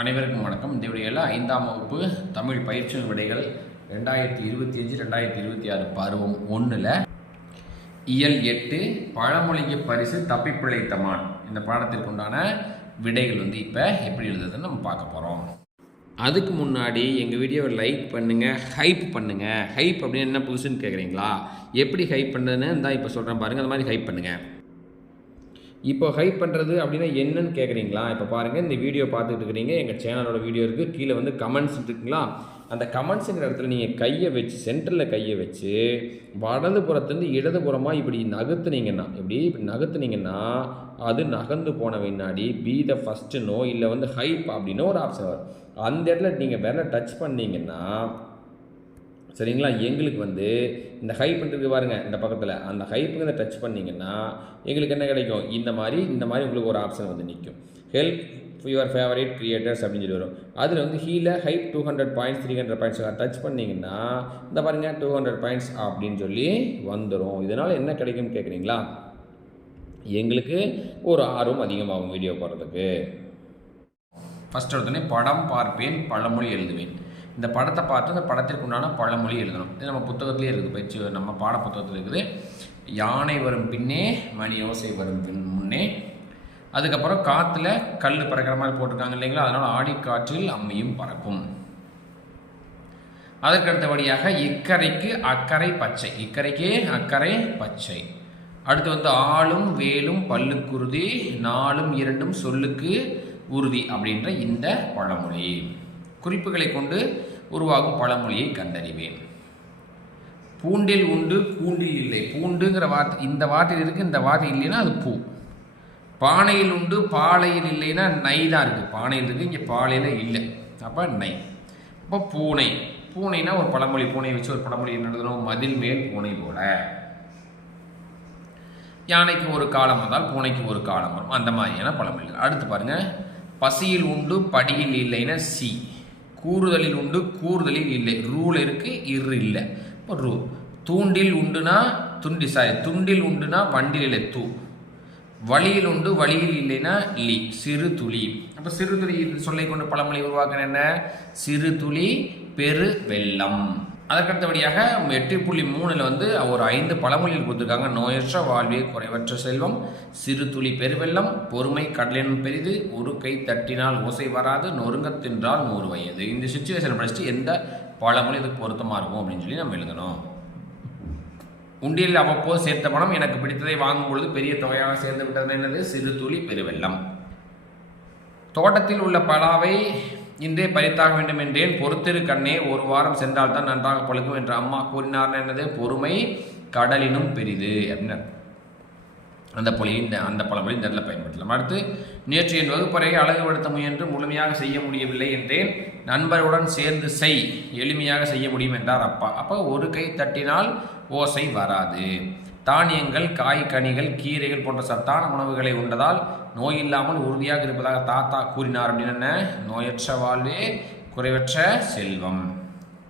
அனைவருக்கும் வணக்கம். இந்த வீடியோவில் ஐந்தாம் வகுப்பு தமிழ் பயிற்சி விடைகள் ரெண்டாயிரத்தி இருபத்தி அஞ்சு ரெண்டாயிரத்தி இருபத்தி ஆறு பருவம் ஒன்றில் இயல் எட்டு பழமொழிக்கு பரிசு தப்பிப்பிழைத்தமான். இந்த பாடத்திற்கு உண்டான விடைகள் வந்து இப்போ எப்படி எழுதுறதுன்னு நம்ம பார்க்க போகிறோம் அதுக்கு முன்னாடி எங்கள் வீடியோவை லைக் பண்ணுங்கள் ஹைப் பண்ணுங்கள் ஹைப் அப்படின்னு என்ன புதுசுன்னு கேட்குறீங்களா எப்படி ஹைப் பண்ணுறதுன்னு தான் இப்போ சொல்கிறேன் பாருங்கள் அந்த மாதிரி ஹைப் பண்ணுங்கள் இப்போ ஹைப் பண்ணுறது அப்படின்னா என்னன்னு கேட்குறீங்களா இப்போ பாருங்கள் இந்த வீடியோ பார்த்துட்டு இருக்கிறீங்க எங்கள் சேனலோட வீடியோ இருக்குது கீழே வந்து கமெண்ட்ஸ் இருக்குங்களா? அந்த கமெண்ட்ஸுங்கிற இடத்துல நீங்கள் கையை வச்சு சென்டரில் கையை வச்சு வலது புறத்துலேருந்து இடது புறமாக இப்படி நகர்த்துனீங்கன்னா இப்படி இப்படி நகர்த்துனீங்கன்னா அது நகர்ந்து போன பின்னாடி பி த ஃபஸ்ட்டுனோ இல்லை வந்து ஹைப் அப்படின்னோ ஒரு ஆப்ஷன் வரும். அந்த இடத்துல நீங்கள் விரலை டச் பண்ணீங்கன்னா சரிங்களா? எங்களுக்கு வந்து இந்த ஹைப்ன்றிருக்கு பாருங்கள் இந்த பக்கத்தில். அந்த ஹைப்புங்கிறத டச் பண்ணிங்கன்னா எங்களுக்கு என்ன கிடைக்கும்? இந்த மாதிரி இந்த மாதிரி உங்களுக்கு ஒரு ஆப்ஷன் வந்து நிற்கும் ஹெல்ப் யுவர் ஃபேவரேட் கிரியேட்டர்ஸ் அப்படின்னு சொல்லி வரும். அதில் வந்து ஹீல hype two hundred points three hundred points touch பண்ணிங்கன்னா இந்த பாருங்க டூ ஹண்ட்ரட் பாயிண்ட்ஸ் அப்படின்னு சொல்லி வந்துடும் இதனால் என்ன கிடைக்கும்னு கேட்குறீங்களா எங்களுக்கு ஒரு ஆர்வம் அதிகமாகும் வீடியோ போடுறதுக்கு. ஃபஸ்ட் எடுத்தோடனே படம் பார்ப்பேன் பழமொழி எழுதுவேன். இந்த படத்தை பார்த்து அந்த படத்திற்கு உண்டான பழமொழி எழுதணும். இது நம்ம புத்தகத்திலே இருக்குது பயிற்சி நம்ம பாட புத்தகத்தில் இருக்குது. யானை வரும் பின்னே மணி யோசை வரும் பின் முன்னே. அதுக்கப்புறம் காற்றுல கல் பறக்கிற மாதிரி போட்டிருக்காங்க இல்லைங்களா? அதனால் ஆடிக்காற்றில் அம்மையும் பறக்கும். அதற்கடுத்தபடியாக இக்கரைக்கு அக்கறை பச்சை. இக்கரைக்கு அக்கறை பச்சை. அடுத்து வந்து ஆளும் வேலும் பல்லுக்குருதி நாளும் இரண்டும் சொல்லுக்கு உறுதி அப்படின்ற இந்த பழமொழி. குறிப்புகளை கொண்டு உருவாகும் பழமொழியை கண்டறிவேன். பூண்டில் உண்டு கூண்டில் இல்லை. பூண்டுங்கிற வார்த்தை இந்த வார்த்தையில் இருக்குது இந்த வார்த்தை இல்லைன்னா அது பூ. பானையில் உண்டு பாலையில் இல்லைன்னா நை தான் இருக்குது பானையில் இருக்குது இங்கே பாலையில் இல்லை. அப்போ நை. அப்போ பூனை. பூனைனா ஒரு பழமொழி பூனையை வச்சு ஒரு பழமொழி என்ன மதில் மேல் பூனை போல. யானைக்கு ஒரு காலம் வந்தால் பூனைக்கு ஒரு காலம் வரும். அந்த மாதிரியான பழமொழிகள். அடுத்து பாருங்கள் பசியில் உண்டு படியில் இல்லைன்னா சி. கூறுதலில் உண்டு கூறுதலில் இல்லை. ரூல் இருக்கு இரு இல்லை. இப்போ ரூ. தூண்டில் உண்டுனா துண்டி சாரி துண்டில் உண்டுனா வண்டில் இல்லை தூ. வழியில் உண்டு வழியில் இல்லைன்னா லி சிறு துளி. அப்போ சிறு துளி சொல்லை கொண்டு பழமொழி உருவாக்குற என்ன? சிறு துளி பெரு வெள்ளம். அதற்கடுத்தபடியாக எட்டு புள்ளி மூணில் வந்து ஒரு ஐந்து பழமொழியில் கொடுத்துருக்காங்க. நோயற்ற வாழ்வே குறைவற்ற செல்வம் சிறு துளி பெருவெல்லம் பொறுமை கடலினும் பெரிது ஒரு கை தட்டினால் ஓசை வராது நொறுங்க தின்றால் நூறு வயது. இந்த சுச்சுவேஷன் படிச்சுட்டு எந்த பழமொழி இதுக்கு பொருத்தமாக இருக்கும் அப்படின்னு சொல்லி நம்ம எழுதணும். உண்டியலில் அவ்வப்போது சேர்த்த பணம் எனக்கு பிடித்ததை வாங்கும் பொழுது பெரிய தொகையாக சேர்ந்து விட்டது என்னது? சிறு துளி பெருவெல்லம் தோட்டத்தில் உள்ள பலாவை இன்றே பறித்தாக வேண்டும் என்றேன். பொறுத்திரு கண்ணே ஒரு வாரம் சென்றால் தான் நன்றாக பழுக்கும் என்று அம்மா கூறினார் என்னது? பொறுமை கடலினும் பெரிது அப்படின்னு அந்த பொழியின் இந்த அந்த பழமொழி இந்த இடத்துல பயன்படுத்தலாம். அடுத்து நேற்று என் வகுப்பறை அழகுபடுத்த முயன்று முழுமையாக செய்ய முடியவில்லை என்றேன். நண்பருடன் சேர்ந்து செய் எளிமையாக செய்ய முடியும் என்றார் அப்பா. அப்போ ஒரு கை தட்டினால் ஓசை வராது. தானியங்கள் காய் கனிகள் கீரைகள் போன்ற சத்தான உணவுகளை உண்டதால் நோய் இல்லாமல் உறுதியாக இருப்பதாக தாத்தா கூறினார் அப்படின்னு என்ன? நோயற்ற வாழ்வே குறைவற்ற செல்வம்.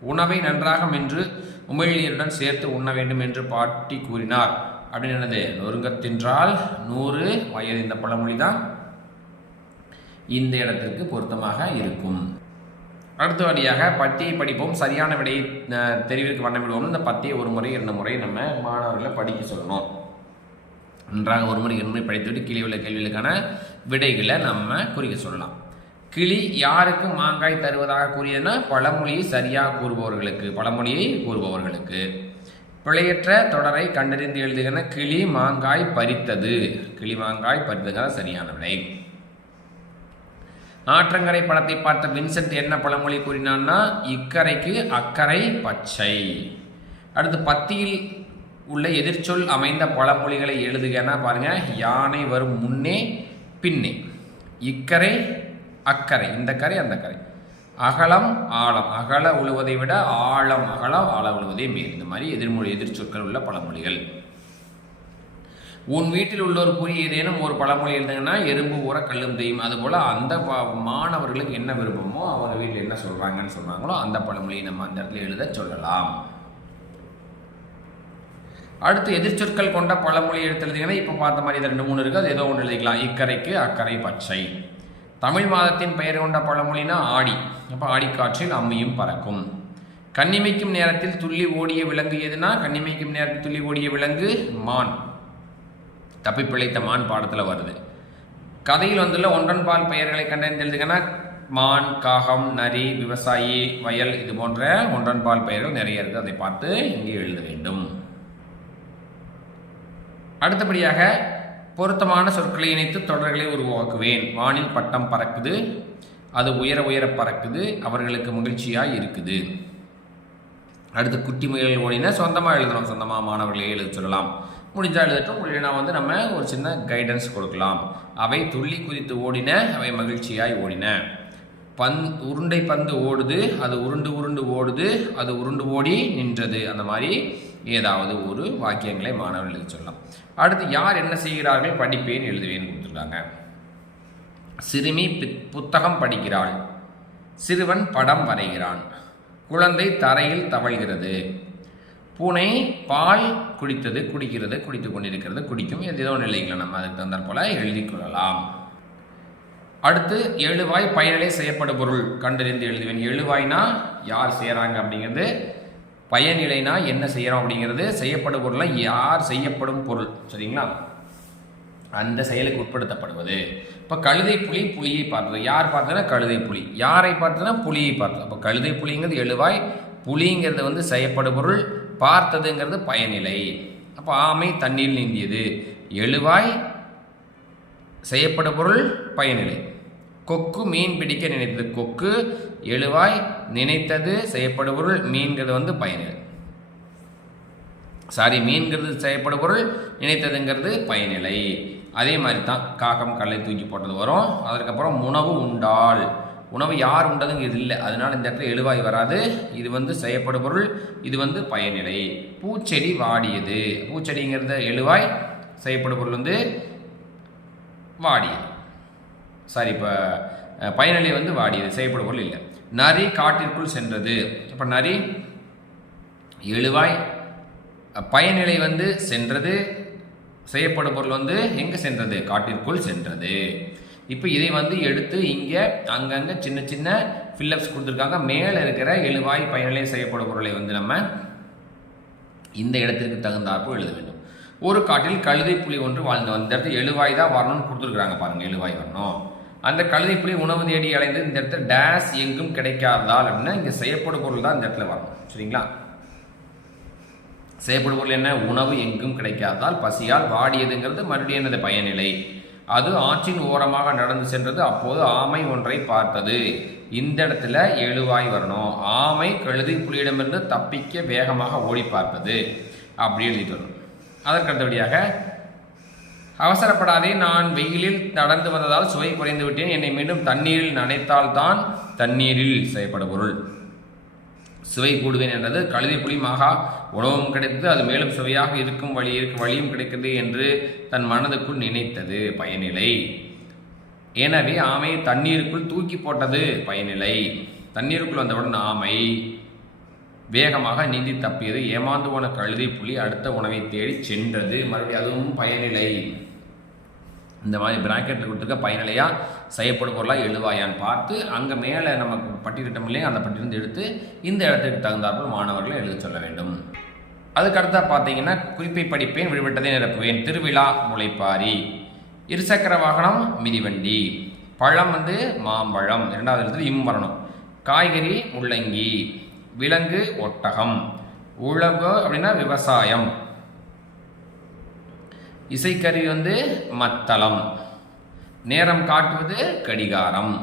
உணவை நன்றாக மென்று உமிழ்நீருடன் சேர்த்து உண்ண வேண்டும் என்று பாட்டி கூறினார். அப்படின்னு என்னது? நொறுங்க தின்றால் நூறு வயது இந்த பழமொழி தான் இந்த இடத்திற்கு பொருத்தமாக இருக்கும். அடுத்தபடியாக பத்தியை படிப்போம். சரியான விடையை அஹ், தெரிவிக்க வண்ணமிடுவோம் இந்த பத்தியை ஒரு முறை இரண்டு முறை நம்ம மாணவர்களை படிக்க சொல்லணும். நன்றாக ஒரு முறை இரண்டு முறை படித்துவிட்டு கீழே உள்ள கேள்விகளுக்கான விடைகளை நம்ம குறிக்க சொல்லலாம். கிளி யாருக்கு மாங்காய் தருவதாக கூறியதுன்னா பழமொழியை சரியாக கூறுபவர்களுக்கு பழமொழியை கூறுபவர்களுக்கு. பிழையற்ற தொடரை கண்டறிந்து எழுதுகிற கிளி மாங்காய் பறித்தது. கிளி மாங்காய் பறித்ததுக்காக சரியான விடை. ஆற்றங்கரை படத்தை பார்த்த வின்சென்ட் என்ன பழமொழி கூறினான்னா இக்கரைக்கு அக்கறை பச்சை. அடுத்து பத்தியில் உள்ள எதிர்ச்சொல் அமைந்த பழமொழிகளை எழுதுகன்னா பாருங்க. யானை வரும் முன்னே பின்னே. இக்கரை அக்கறை இந்த கரை அந்த கரை. அகலம் ஆழம். அகல உழுவதை விட ஆழம் அகலம் ஆழ உழுவதே மேல். இந்த மாதிரி எதிர்மொழி எதிர்ச்சொற்கள் உள்ள பழமொழிகள். உன் வீட்டில் உள்ளோர் கூறிய ஏதேனும் ஒரு பழமொழி எழுதுங்கன்னா எறும்பு ஊற கல்லும் தெய்யும் அதுபோல் அந்த மாணவர்களுக்கு என்ன விருப்பமோ அவங்க வீட்டில் என்ன சொல்கிறாங்கன்னு சொன்னாங்களோ அந்த பழமொழியை நம்ம அந்த இடத்துல எழுத சொல்லலாம். அடுத்து எதிர்ச்சொற்கள் கொண்ட பழமொழி எடுத்து எழுதிங்கன்னா இப்போ பார்த்த மாதிரி இது ரெண்டு மூணு இருக்குது அது ஏதோ ஒன்று எழுதிக்கலாம். இக்கரைக்கு அக்கறை பச்சை. தமிழ் மாதத்தின் பெயர் கொண்ட பழமொழினா ஆடி. அப்போ ஆடிக்காற்றில் அம்மியும் பறக்கும். கண்ணிமைக்கும் நேரத்தில் துள்ளி ஓடிய விலங்கு எதுனா? கண்ணிமைக்கும் நேரத்தில் துள்ளி ஓடிய விலங்கு மான். தப்பி பிழைத்த மான் பாடத்தில் வருது. கதையில் வந்துள்ள ஒன்றன் பால் பெயர்களை கண்டறிந்து எழுதுங்கன்னா மான் காகம் நரி விவசாயி வயல் இது போன்ற ஒன்றன் பால் பெயர்கள் நிறைய இருக்குது அதை பார்த்து இங்கே எழுத வேண்டும். அடுத்தபடியாக பொருத்தமான சொற்களை இணைத்து தொடர்களை உருவாக்குவேன். வானில் பட்டம் பறக்குது. அது உயர உயர பறக்குது. அவர்களுக்கு மகிழ்ச்சியாக இருக்குது. அடுத்து குட்டி முயல் ஓடினா சொந்தமாக எழுதணும். சொந்தமாக மாணவர்களே எழுத சொல்லலாம். முடிஞ்சால் எழுதட்டும் இல்லைனா வந்து நம்ம ஒரு சின்ன கைடன்ஸ் கொடுக்கலாம். அவை துள்ளி குதித்து ஓடின அவை மகிழ்ச்சியாய் ஓடின. பந் உருண்டை பந்து ஓடுது அது உருண்டு உருண்டு ஓடுது அது உருண்டு ஓடி நின்றது. அந்த மாதிரி ஏதாவது ஒரு வாக்கியங்களை மாணவர்கள் எழுதி சொல்லலாம். அடுத்து யார் என்ன செய்கிறார்கள்? படிப்பேன் எழுதுவேன் கொடுத்துருக்காங்க. சிறுமி புத்தகம் படிக்கிறாள். சிறுவன் படம் வரைகிறான். குழந்தை தரையில் தவழ்கிறது. பூனை பால் குடித்தது குடிக்கிறது குடித்து கொண்டிருக்கிறது குடிக்கும் ஏதோ நிலைகளை நம்ம அதுக்கு தந்தால் போல எழுதி கொள்ளலாம். அடுத்து எழுவாய் பயனிலை செய்யப்படும் பொருள் கண்டறிந்து எழுதுவேன். எழுவாய்னா யார் செய்கிறாங்க அப்படிங்கிறது பயனிலைனா என்ன செய்கிறோம் அப்படிங்கிறது செய்யப்படும் பொருளை யார் செய்யப்படும் பொருள் சரிங்களா? அந்த செயலுக்கு உட்படுத்தப்படுவது. இப்போ கழுதை புலி புலியை பார்த்தது யார் பார்த்ததுன்னா கழுதை புலி. யாரை பார்த்ததுன்னா புலியை பார்த்தது அப்போ கழுதை புலிங்கிறது எழுவாய் புலிங்கிறது வந்து செய்யப்படும் பொருள் பார்த்ததுங்கிறது பயனிலை. அப்போ ஆமை தண்ணீர் நீந்தியது. எழுவாய் செய்யப்படும் பொருள் பயனிலை. கொக்கு மீன் பிடிக்க நினைத்தது கொக்கு எழுவாய் நினைத்தது செய்யப்படும் பொருள் மீன்கிறது வந்து பயனிலை. சாரி மீன்கிறது செய்யப்படும் பொருள் நினைத்ததுங்கிறது பயனிலை. அதே மாதிரி தான் காகம் கடலை தூக்கி போட்டது வரும். அதற்கப்புறம் உணவு உண்டால். உணவு யார் உண்டதுங்க இது இல்லை. அதனால் இந்த இடத்துல எழுவாய் வராது. இது வந்து செய்யப்படும் பொருள். இது வந்து பயனிலை. பூச்செடி வாடியது. பூச்செடிங்கிறத எழுவாய் செய்யப்படும் பொருள் வந்து வாடியது. சாரி இப்போ பயனிலை வந்து வாடியது செய்யப்படும் பொருள் இல்லை. நரி காட்டிற்குள் சென்றது. இப்போ நரி எழுவாய் பயனிலை வந்து சென்றது. செய்யப்படும் பொருள் வந்து எங்கே சென்றது? காட்டிற்குள் சென்றது. இப்போ இதை வந்து எடுத்து இங்கே அங்கங்கே சின்ன சின்ன ஃபில்லப்ஸ் கொடுத்துருக்காங்க. மேலே இருக்கிற எழுவாய் பயனிலை செய்யப்படும் பொருளை வந்து நம்ம இந்த இடத்திற்கு தகுந்தாற்போ எழுத வேண்டும். ஒரு காட்டில் கழுதை புலி ஒன்று வாழ்ந்து வந்த இடத்துல எழுவாய் தான் வரணும்னு கொடுத்துருக்குறாங்க பாருங்கள் எழுவாய் வரணும். அந்த கழுதை புலி உணவு தேடி அலைந்து இந்த இடத்துல டேஸ் எங்கும் கிடைக்காதால் அப்படின்னா இங்கே செய்யப்படும் பொருள் தான் இந்த இடத்துல வரணும். சரிங்களா? செய்யப்படும் பொருள் என்ன? உணவு எங்கும் கிடைக்காதால் பசியால் வாடியதுங்கிறது மறுபடியும் என்னது? பயனிலை. அது ஆற்றின் ஓரமாக நடந்து சென்றது. அப்போது ஆமை ஒன்றை பார்த்தது. இந்த இடத்துல எழுவாய் வரணும். ஆமை கழுதை புலியிடமிருந்து தப்பிக்க வேகமாக ஓடி பார்ப்பது அப்படி எழுதிட்டு வரணும் அதற்கடுத்தபடியாக அவசரப்படாதே நான் வெயிலில் நடந்து வந்ததால் சுவை குறைந்து விட்டேன். என்னை மீண்டும் தண்ணீரில் நனைத்தால்தான் தண்ணீரில் செய்யப்படும் பொருள். சுவை கூடுவேன் என்றது. கழுதை புலி மகா உணவும் கிடைத்தது. அது மேலும் சுவையாக இருக்கும் வழி இருக்கும் வழியும் கிடைக்கிறது என்று தன் மனதுக்குள் நினைத்தது. பயனிலை. எனவே ஆமை தண்ணீருக்குள் தூக்கி போட்டது. பயனிலை. தண்ணீருக்குள் வந்தவுடன் ஆமை வேகமாக நீந்தி தப்பியது. ஏமாந்து போன கழுதை புலி அடுத்த உணவை தேடி சென்றது. மறுபடியும் அதுவும் பயனிலை. இந்த மாதிரி பிராக்கெட்டில் கொடுத்துருக்க பயனிலையாக செய்யப்படும் பொருளாக எழுவாயான்னு பார்த்து அங்கே மேலே நமக்கு பட்டியலிட்டம் இல்லையா அந்த பட்டியலிருந்து எடுத்து இந்த இடத்துக்கு தகுந்தாற்போல் மாணவர்களை எழுத சொல்ல வேண்டும். அதுக்கடுத்தா பார்த்தீங்கன்னா குறிப்பை படிப்பேன் விடுபட்டதை நிரப்புவேன் திருவிழா முளைப்பாரி. இருசக்கர வாகனம் மிதிவண்டி. பழம் வந்து மாம்பழம் இரண்டாவது இடத்துல இம் வரணும். காய்கறி முள்ளங்கி. விலங்கு ஒட்டகம். உழவு அப்படின்னா விவசாயம். இசைக்கருவி வந்து மத்தளம். நேரம் காட்டுவது கடிகாரம்.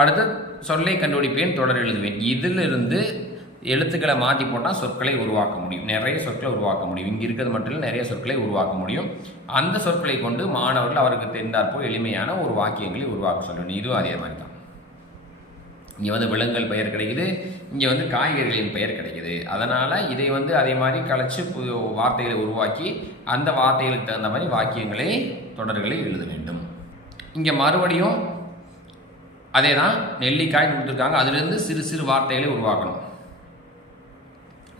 அடுத்து சொல்லை கண்டுபிடிப்பேன் தொடர் எழுதுவேன். இதிலிருந்து எழுத்துக்களை மாற்றி போட்டால் சொற்களை உருவாக்க முடியும். நிறைய சொற்களை உருவாக்க முடியும். இங்கே இருக்கிறது மட்டும் இல்லை நிறைய சொற்களை உருவாக்க முடியும். அந்த சொற்களை கொண்டு மாணவர்கள் அவருக்கு தெரிந்தாற்போ எளிமையான ஒரு வாக்கியங்களை உருவாக்க சொல்லணும் இதுவும் அதே மாதிரி தான். இங்கே வந்து விலங்குகள் பெயர் கிடைக்குது. இங்கே வந்து காய்கறிகளின் பெயர் கிடைக்குது. அதனால் இதை வந்து அதே மாதிரி கலைச்சு புது வார்த்தைகளை உருவாக்கி அந்த வார்த்தைகளுக்கு தகுந்த மாதிரி வாக்கியங்களை தொடர்களை எழுத வேண்டும். இங்கே மறுபடியும் அதே தான் நெல்லிக்காய் கொடுத்துருக்காங்க. அதுலேருந்து சிறு சிறு வார்த்தைகளை உருவாக்கணும்.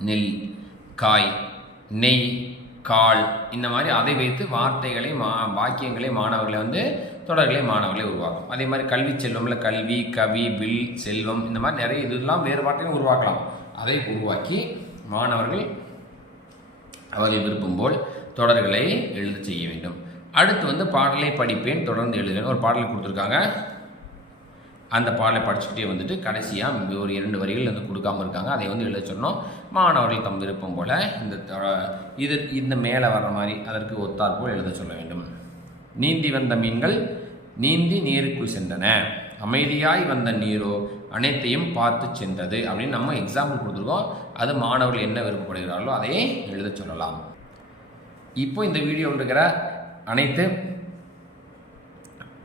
நெல் காய் நெய் கால் இந்த மாதிரி அதை வைத்து வார்த்தைகளை மா வாக்கியங்களை மாணவர்களை வந்து தொடர்களை மாணவர்களை உருவாக்கும். அதே மாதிரி கல்வி செல்வம்ல கல்வி கவி வில் செல்வம் இந்த மாதிரி நிறைய இதெல்லாம் வேறுபாட்டையும் உருவாக்கலாம். அதை உருவாக்கி மாணவர்கள் அவர்கள் விருப்பம் போல் தொடர்களை எழுத செய்ய வேண்டும். அடுத்து வந்து பாடலை படிப்பேன் தொடர்ந்து எழுதுவேன். ஒரு பாடல் கொடுத்துருக்காங்க. அந்த பாடலை படிச்சுக்கிட்டே வந்துட்டு கடைசியாக ஒரு இரண்டு வரிகள் வந்து கொடுக்காம இருக்காங்க. அதை வந்து எழுத சொன்னோம். மாணவர்கள் தம் விருப்பம் போல் இந்த இது இந்த மேலே வர்ற மாதிரி அதற்கு ஒத்தார் போல் எழுத சொல்ல வேண்டும். நீந்தி வந்த மீன்கள் நீந்தி நீருக்குள் சென்றன. அமைதியாய் வந்த நீரோ அனைத்தையும் பார்த்து சென்றது அப்படின்னு நம்ம எக்ஸாம்பிள் கொடுத்துருக்கோம். அது மாணவர்கள் என்ன விருப்பப்படுகிறார்களோ அதையே எழுத சொல்லலாம். இப்போ இந்த வீடியோ இருக்கிற அனைத்து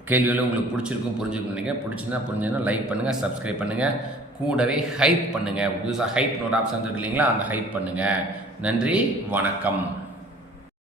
கேள்விகளும் உங்களுக்கு பிடிச்சிருக்கும் புரிஞ்சிருக்கும் நினைக்கிறேன். பிடிச்சிருந்தா புரிஞ்சதுன்னா லைக் பண்ணுங்கள் சப்ஸ்கிரைப் பண்ணுங்கள் கூடவே ஹைப் பண்ணுங்கள் புதுசாக ஹைப்னு ஒரு ஆப்ஷன் இருக்கு இல்லைங்களா? அந்த ஹைப் பண்ணுங்கள் நன்றி வணக்கம்.